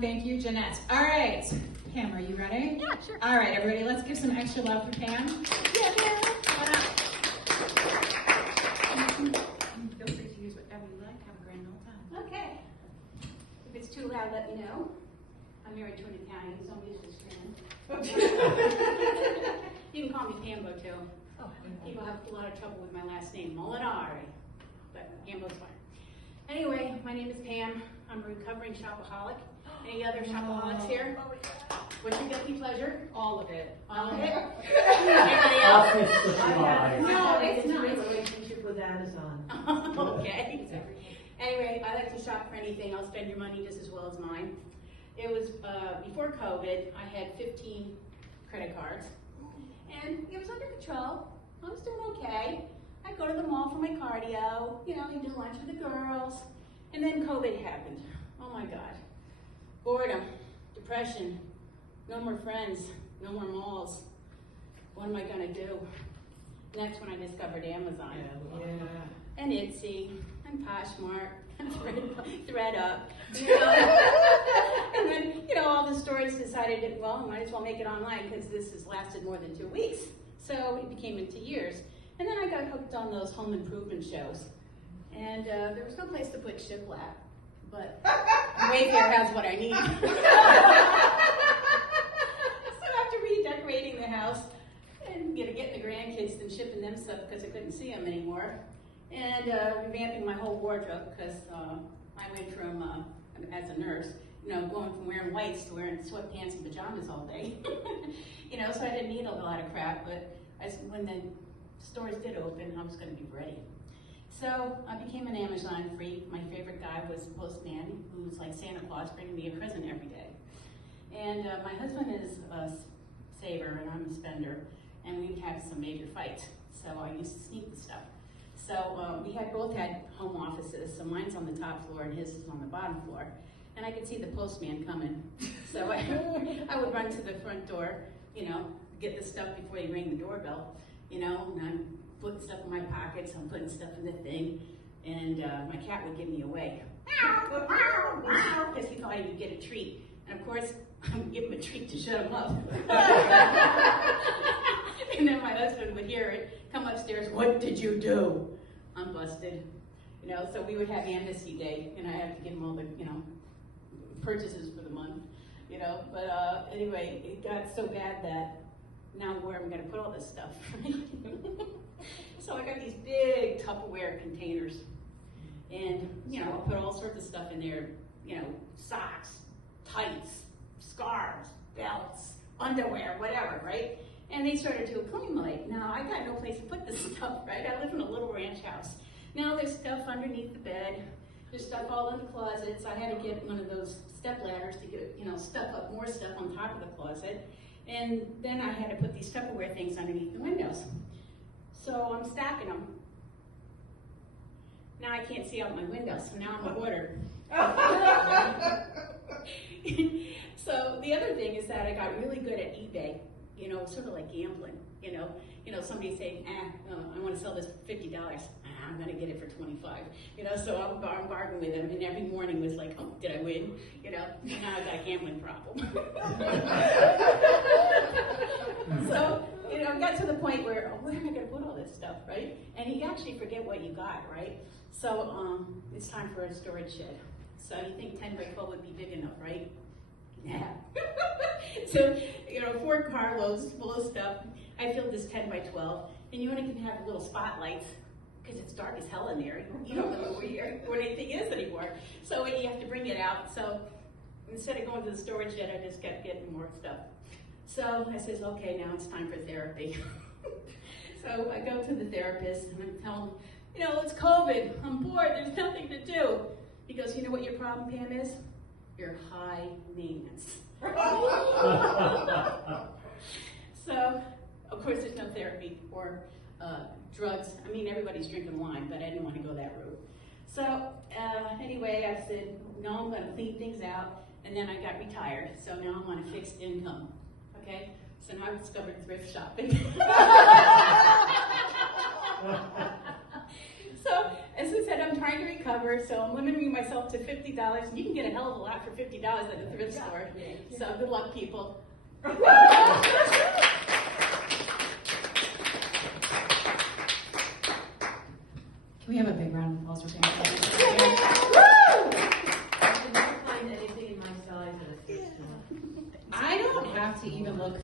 Thank you, Jeanette. All right, Pam, are you ready? Yeah, sure. All right, everybody, let's give some extra love for Pam. Yeah, Pam. Feel free to use whatever you like. Have a grand old time. Okay. If it's too loud, let me know. I'm married to an Italian, so I'm used to screaming. You can call me Pambo too. Oh, People have a lot of trouble with my last name, Molinari, but Pambo's fine. Anyway, my name is Pam. I'm a recovering shopaholic. Any other shopaholics here? What's your guilty pleasure? all of it. All of it? Anybody else? No, it's not. Relationship with Amazon. Okay. Anyway, I like to shop for anything. I'll spend your money just as well as mine. It was before COVID. I had 15 credit cards, and it was under control. I was doing okay. I'd go to the mall for my cardio. You do lunch with the girls, and then COVID happened. Oh my God. Boredom, depression, no more friends, no more malls. What am I gonna do? And that's when I discovered Amazon. And Etsy, and Poshmark, and ThredUp. And then, all the stores decided, well, might as well make it online because this has lasted more than 2 weeks. So it became into years. And then I got hooked on those home improvement shows. And there was no place to put shiplap, but Wayfair has what I need. So after redecorating the house and getting the grandkids and shipping them stuff because I couldn't see them anymore, and revamping my whole wardrobe because I went from, as a nurse, going from wearing whites to wearing sweatpants and pajamas all day. So I didn't need a lot of crap, but when the stores did open, I was going to be ready. So I became an Amazon freak. My favorite guy was the postman, who was like Santa Claus, bringing me a present every day. And my husband is a saver and I'm a spender, and we'd have some major fights. So I used to sneak the stuff. So we both had home offices. So mine's on the top floor and his is on the bottom floor. And I could see the postman coming. So I would run to the front door, get the stuff before they ring the doorbell, and I'm putting stuff in my pockets, I'm putting stuff in the thing, and my cat would give me away. Because he thought he would get a treat. And of course, I would give him a treat to shut him up. And then my husband would hear it, come upstairs, what did you do? I'm busted. So we would have amnesty day, and I have to give him all the, purchases for the month, But anyway, it got so bad that now where I'm going to put all this stuff. So I got these big Tupperware containers, and I'll put all sorts of stuff in there, socks, tights, scarves, belts, underwear, whatever, right? And they started to accumulate. Now I got no place to put this stuff, right? I live in a little ranch house. Now there's stuff underneath the bed. There's stuff all in the closets. I had to get one of those step ladders to get, stuff up more stuff on top of the closet. And then I had to put these Tupperware things underneath the windows. So I'm stacking them. Now I can't see out my window, so now I'm a hoarder. So the other thing is that I got really good at eBay. Sort of like gambling. Somebody saying, I want to sell this for $50. I'm going to get it for 25. So I'm bargaining with them, and every morning was like, oh, did I win? Now I got a gambling problem. So, I got to the point where, where am I going to put all this stuff, right? And you actually forget what you got, right? So it's time for a storage shed. So you think 10 by 12 would be big enough, right? Yeah. So, 4 carloads full of stuff. I filled this 10 by 12, and you only can have little spotlights because it's dark as hell in there. You don't know where anything is anymore. So you have to bring it out. So instead of going to the storage shed, I just kept getting more stuff. So I says, okay, now it's time for therapy. So I go to the therapist and I'm telling him, it's COVID. I'm bored. There's nothing to do. He goes, you know what your problem, Pam, is? You're high maintenance. So, of course, there's no therapy or drugs. I mean, everybody's drinking wine, but I didn't want to go that route. So, anyway, I said, no, I'm going to clean things out. And then I got retired, so now I'm on a fixed income. Okay? So now I've discovered thrift shopping. So as I said, I'm trying to recover, so I'm limiting myself to $50, and you can get a hell of a lot for $50 at a thrift store. So good luck, people. Can we have a big round of applause for Pam? I did not find anything in my size at a thrift store. I don't have to even look